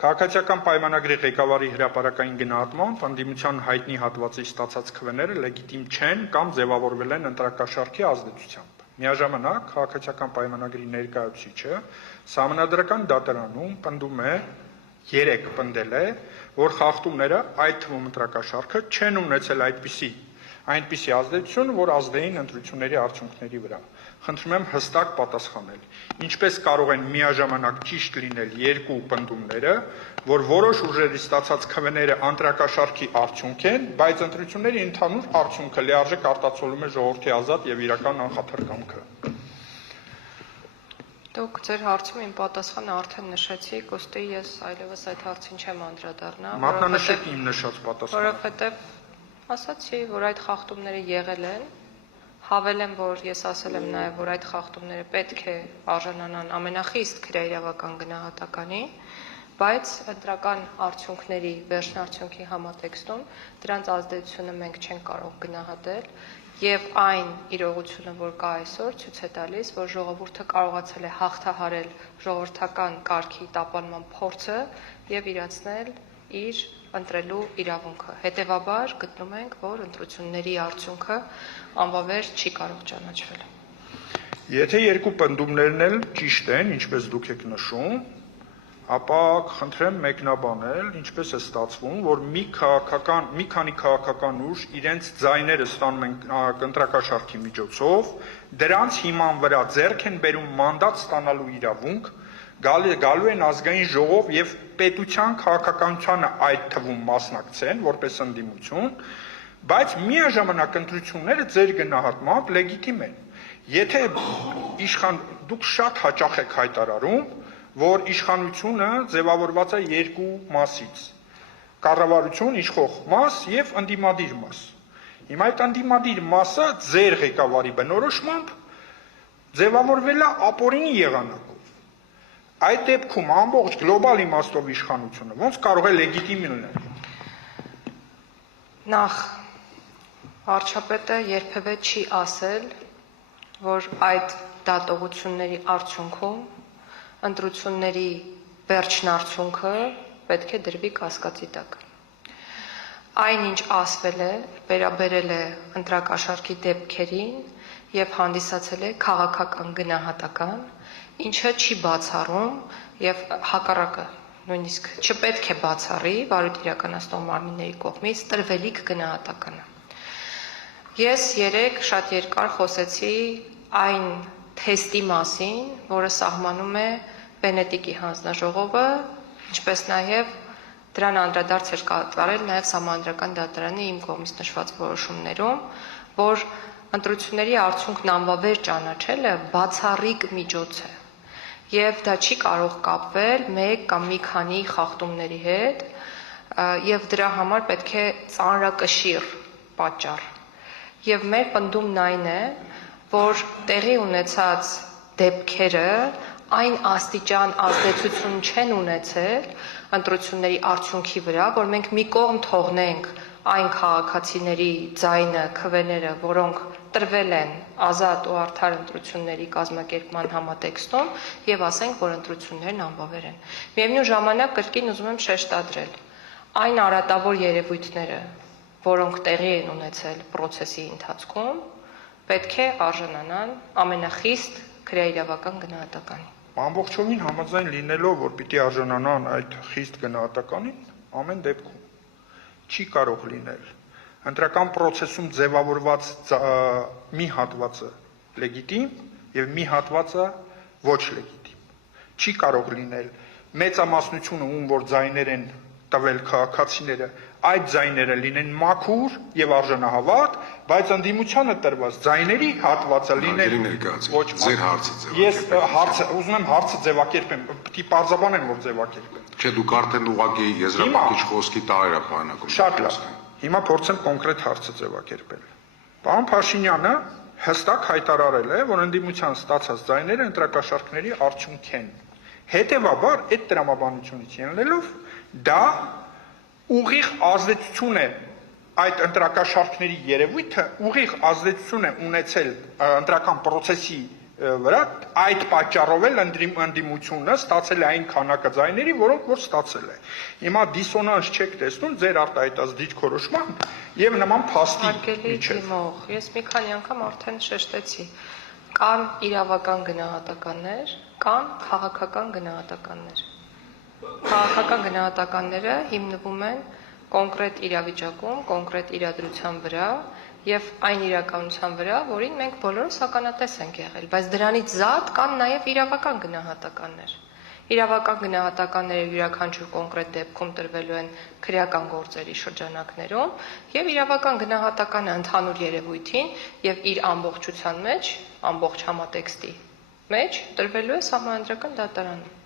Քաղաքացիական պայմանագրի ղեկավարի հրապարակային գնահատմամբ ընդդիմության հայտնի հատվածի ստացած քվեները լեգիտիմ չեն կամ ձևավորվել են ընտրակաշառքի ազդեցությամբ։ Միաժամանակ քաղաքացիական պայմանագրի ներկայացուցիչը Սահմանադրական դատարանում պնդում է, 3 պնդել է, որ խախտումները, այդ թվում ընտրակաշառքը, չեն ունեցել այնպիսի ազդեցություն, որ ազդեին ընտրությունների արդյունքների վրա։ Խնդրում եմ հստակ պատասխանել, ինչպես կարող են միաժամանակ ճիշտ լինել 2 պնդումները, որ որոշ ուժերի ստացած քվեները ընտրակաշառքի արդյունք են, բայց ընտրությունների ընդհանուր արդյունքը լիարժեք արտացոլում է ժողովրդի ազատ եւ իրական անխաթար կամքը։ Դուք ձեր հարցում իմ պատասխանը արդեն նշեցիք, ուստի ես այլևս այդ հարցին չեմ անդրադառնա, Մատնանշեք իմ նշած պատասխանը։ Որովհետև ասացի, որ այդ խախտումները եղել են, հավելեմ, որ ես ասել եմ նաև, որ այդ խախտումները պետք է արժանանան ամենախիստ քրեիրավական գնահատականի, բայց ընտրական արդյունքների վերջնարդյունքի համատեքստում դրանց ազդեցությունը մենք չենք կարող գնահատել եւ այն իրողությունը, որ կա այսօր, ցույց է տալիս, որ ժողովուրդը կարողացել է հաղթահարել ժողովրդական կարգի տապալման փորձը եւ իրացնել իր ընտրելու իրավունքը։ Հետևաբար գտնում ենք, որ ընտրությունների արդյունքը անվավեր չի կարող ճանաչվել։ Եթե 2 պնդումներն էլ ճիշտ են, ինչպես դուք եք նշում, ապա խնդրեմ մեկնաբանել, ինչպես է ստացվում, որ մի քանի քաղաքական ուժ իրենց ձայները ստանում են ընտրակաշառքի միջոցով, դրանց հիման վրա ձեռք են բերում մանդատ ստանալու իրավունք, գալու են ազգային ժողով եւ պետության քաղաքականությանը այդ թվում մասնակցեն որպես ընդդիմություն, բայց միաժամանակ ընտրությունները ձեր գնահատմամբ լեգիտիմ են։ Եթե դուք շատ հաճախ եք հայտարարում, որ իշխանությունը ձևավորված է 2 մասից՝ կառավարություն, իշխող մաս եւ ընդդիմադիր մաս։ Հիմա այդ ընդդիմադիր մասը ձեր ղեկավարի բնորոշմամբ ձևավորվել է ապօրինի եղանակով։ Այդ դեպքում ամբողջ գլոբալ իմաստով իշխանությունը ոնց կարող է լեգիտիմ լինել։ Նախ վարչապետը երբևէ չի ասել, որ այդ դատողությունների արդյունքում ընտրությունների վերջնարդյունքը պետք է դրվի կասկածի տակ։ Այն, ինչ ասվել է, վերաբերել է ընտրակաշառքի դեպքերին եւ հանդիսացել է քաղաքական գնահատական, ինչը չի բացառում եւ հակառակը նույնիսկ չպետք է բացառի վարույթ իրականացնող մարմինների կողմից տրվելիք գնահատականը։ Ես երեք շատ երկար խոսեցի այն թեստի մասին, որը սահմանում է Վենետիկի հանձնաժողովը, ինչպես նաև դրան անդրադարձ էր կատարել նաև Սահմանադրական դատարանի իմ կողմից նշված որոշումներում, որ ընտրությունների արդյունքն անվավեր ճանաչելը բացառիկ միջոց է, եւ դա չի կարող կապվել մեկ կամ մի քանի խախտումների հետ, եւ դրա համար պետք է ծանրակշիռ պատճառ։ Եվ մեր պնդումն այն է, որ տեղի ունեցած դեպքերը այն աստիճան ազդեցություն չեն ունեցել ընտրությունների արդյունքի վրա, որ մենք մի կողմ թողնենք այն քաղաքացիների ձայնը, քվեները, որոնք տրվել են ազատ ու արդար ընտրությունների կազմակերպման համատեքստում եւ ասենք, որ ընտրություններն անվավեր են։ Միևնույն ժամանակ կրկին ուզում եմ շեշտադրել, այն արատավոր երևույթները, որոնք տեղի են ունեցել process-ի ընթացքում, պետք է արժանանան ամենախիստ քրեիրավական գնահատականի։ Ամբողջովին համաձայն լինելով, որ պիտի արժանանան այդ խիստ գնահատականին, ամեն դեպքում չի կարող լինել ընտրական process-ում ձևավորված մի հատվածը լեգիտիմ եւ մի հատվածը ոչ լեգիտիմ։ Չի կարող լինել մեծամասնությունը, ում որ ձայներ են տվել քաղաքացիները, այդ ձայները լինեն մաքուր եւ արժանահավատ, բայց ընդդիմությանը տրված ձայների հատվածը լինեն ոչ ձեր հարցը ձևակերպել։ Ես ուզում եմ հարցը ձևակերպեմ, պիտի պարզաբանեմ, որ ձևակերպեմ։ Չէ, դուք արդեն ուղղակի եզրափակիչ խոսքի տարերա պայմանագրում։ Շատ լավ։ Հիմա փորձեմ կոնկրետ հարցը ձևակերպել։ Պարոն Փաշինյանը հստակ հայտարարել է, որ ընդդիմության ստացած ձայները ընտրակաշառքների արդյունք են։ Հետևաբար, այդ տրամաբանությունից ելնելով, դա ուղիղ ազդեցություն է այդ ընտրակաշառքների երևույթը ուղիղ ազդեցություն է ունեցել ընտրական process-ի վրա այդ պատճառով էլ ընդդիմությունը ստացել է այն քանակը ձայների, որոնք որ ստացել է։ Հիմա դիսոնանս չեք տեսնում ձեր արտահայտած դիրքորոշման եւ նման փաստի Հարգելի միջեւ։ դիմող, ես մի քանի անգամ արդեն շեշտեցի, կան իրավական գնահատականներ, կան քաղաքական գնահատականներ։ Քաղաքական գնահատականները հիմնվում են կոնկրետ իրավիճակում, կոնկրետ իրադրության վրա եւ այն իրականության վրա, որին մենք բոլորս ականատես ենք եղել, բայց դրանից զատ կան նաեւ իրավական գնահատականներ։ Իրավական գնահատականները յուրաքանչյուր կոնկրետ դեպքում տրվելու են քրեական գործերի շրջանակներում եւ իրավական գնահատականը ընդհանուր երևույթին եւ իր ամբողջության մեջ, ամբողջ համատեքստի մեջ տրվելու է Սահմանադրական դատարանում։